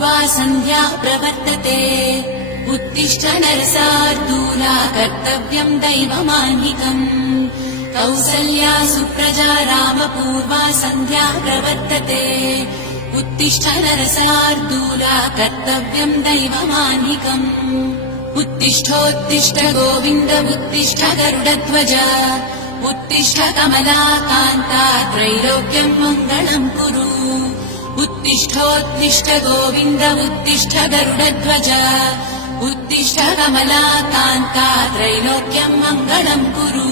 पूर्वा सन्ध्या प्रवर्तते उत्तिष्ठ नरसार्दूला कर्तव्यम् दैवमान्विकम् कौसल्या सुप्रजा रामपूर्वा सन्ध्या प्रवर्तते उत्तिष्ठ नरसार्दूला कर्तव्यम् दैवमान्विकम् उत्तिष्ठोत्तिष्ठ गोविन्द उत्तिष्ठ गरुडध्वज उत्तिष्ठ कमलाकान्ता त्रैलोक्यम् मङ्गलम् कुरु उत्तिष्ठोत्तिष्ठ गोविन्द उत्तिष्ठ गरुडध्वज उत्तिष्ठ कमलाकान्ता त्रैलोक्यम् मङ्गलम् कुरु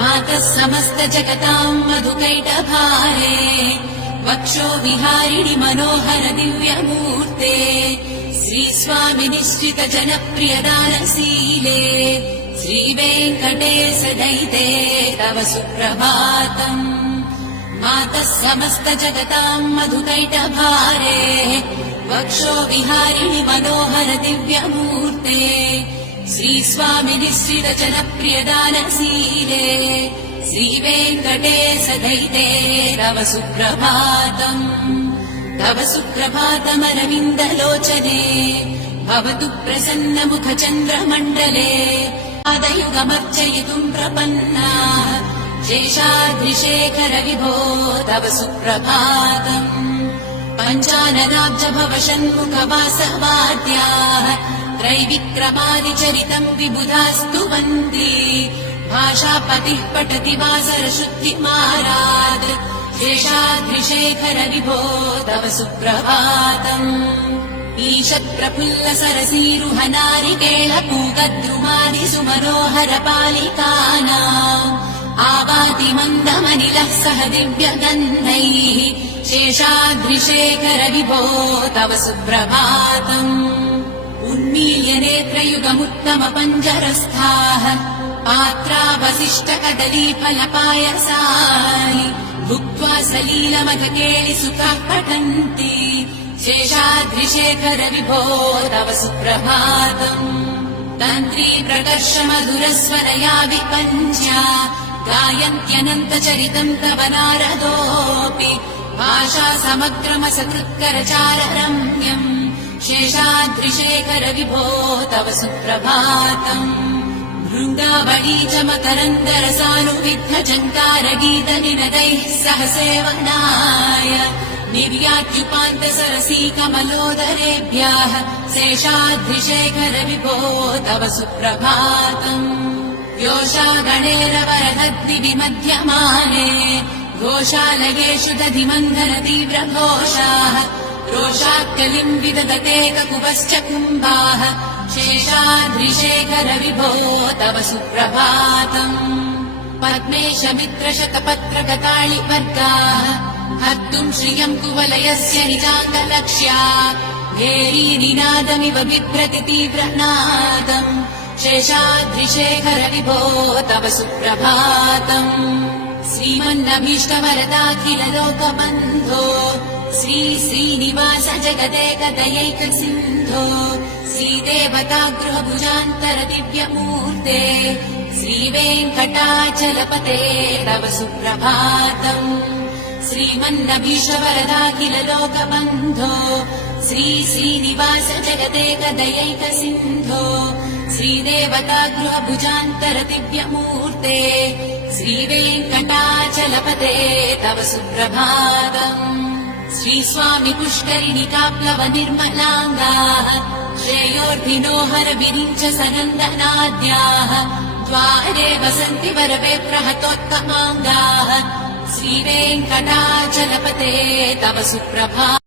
मातः समस्त जगताम् मधुकैटभारे वक्षो विहारिणि मनोहर दिव्यमूर्ते श्रीस्वामिनि श्रित जनप्रियदानशीले श्रीवेङ्कटेश दयिते तव सुप्रभातम् मातः समस्त जगताम् मधुकैटभारे वक्षो विहारिणि मनोहर दिव्यमूर्ते श्रीस्वामिनि श्रित जनप्रियदानशीले श्रीवेङ्कटेश दयिते तव सुप्रभातम् तव सुप्रभातमरविन्दलोचने भवतु प्रसन्न मुख चन्द्रमण्डले पादयुगमर्चयितुम् प्रपन्ना शेषाद्रिशेखर विभो तव सुप्रभातम् पञ्चाननाब्ज भव षण्मुखवासवाद्याः त्रैविक्रमादिचरितम् विबुधास्तु वन्ति भाषापतिः पठति वासरशुद्धिमारात् शेषाद्रिशेखर विभो तव सुप्रभातम् ईषत्प्रफुल्ल सरसीरुहनारिकेळ पूगद्रुमादि सुमनोहर पालिकानाम् आवाति मन्दमनिलः सह दिव्यगन्धैः शेषाद्रिशेखर विभो तव सुप्रभातम् उन्मील्य नेत्रयुगमुत्तम पञ्जरस्थाः पात्रावशिष्ट कदलीफलपायसानि भुक्त्वा सलीलमधुकेळि सुखाः पठन्ति शेषाद्रिशेखर विभो तव सुप्रभातम् तन्त्री प्रकर्ष मधुरस्वरया विपञ्च्या गायन्त्यनन्तचरितम् तव नारदोऽपि भाषा समग्रमसकृत्करचाररम्यम् शेषाद्रिशेखर विभो तव सुप्रभातम् भृङ्गावळी च मकरन्दरसानुविद्ध चङ्कारगीतनिनदैः सह सेवनाय निर्यात्युपान्त सरसी कमलोदरेभ्यः शेषाद्रिशेखर विभो तव सुप्रभातम् योषा गणेरवरदद्दि विमध्यमाने घोषालयेषु दधिमन्थन तीव्रघोषाः रोषात्कलिम् विदधते ककुभश्च कुम्भाः शेषाद्रिशेखर विभो तव सुप्रभातम् पद्मेश मित्रशतपत्रगताळिवर्गाः हर्तुम् श्रियम् कुवलयस्य निजाङ्गलक्ष्या भेरीनिनादमिव बिभ्रति तीव्रनादम् शेषाद्रिशेखर विभो तव सुप्रभातम् श्रीमन्नभीष्टवरदाखिल लोकबन्धो श्री श्रीनिवास जगदेकदयैक सिन्धो श्रीदेवतागृहभुजान्तर दिव्यमूर्ते श्रीवेङ्कटाचलपते तव सुप्रभातम् श्रीमन्नभीष्टवरदाखिल लोकबन्धो श्री श्रीनिवास जगदेकदयैक सिन्धो श्रीदेवतागृहभुजान्तर दिव्यमूर्ते श्रीवेङ्कटाचलपते तव सुप्रभातम् श्रीस्वामि पुष्करिणिकाप्लव निर्मलाङ्गाः श्रेयोर्धिनोहर विरिञ्च सनन्दनाद्याः द्वारे वसन्ति वरवे प्रहतोत्तमाङ्गाः श्रीवेङ्कटाचलपते तव सुप्रभातम्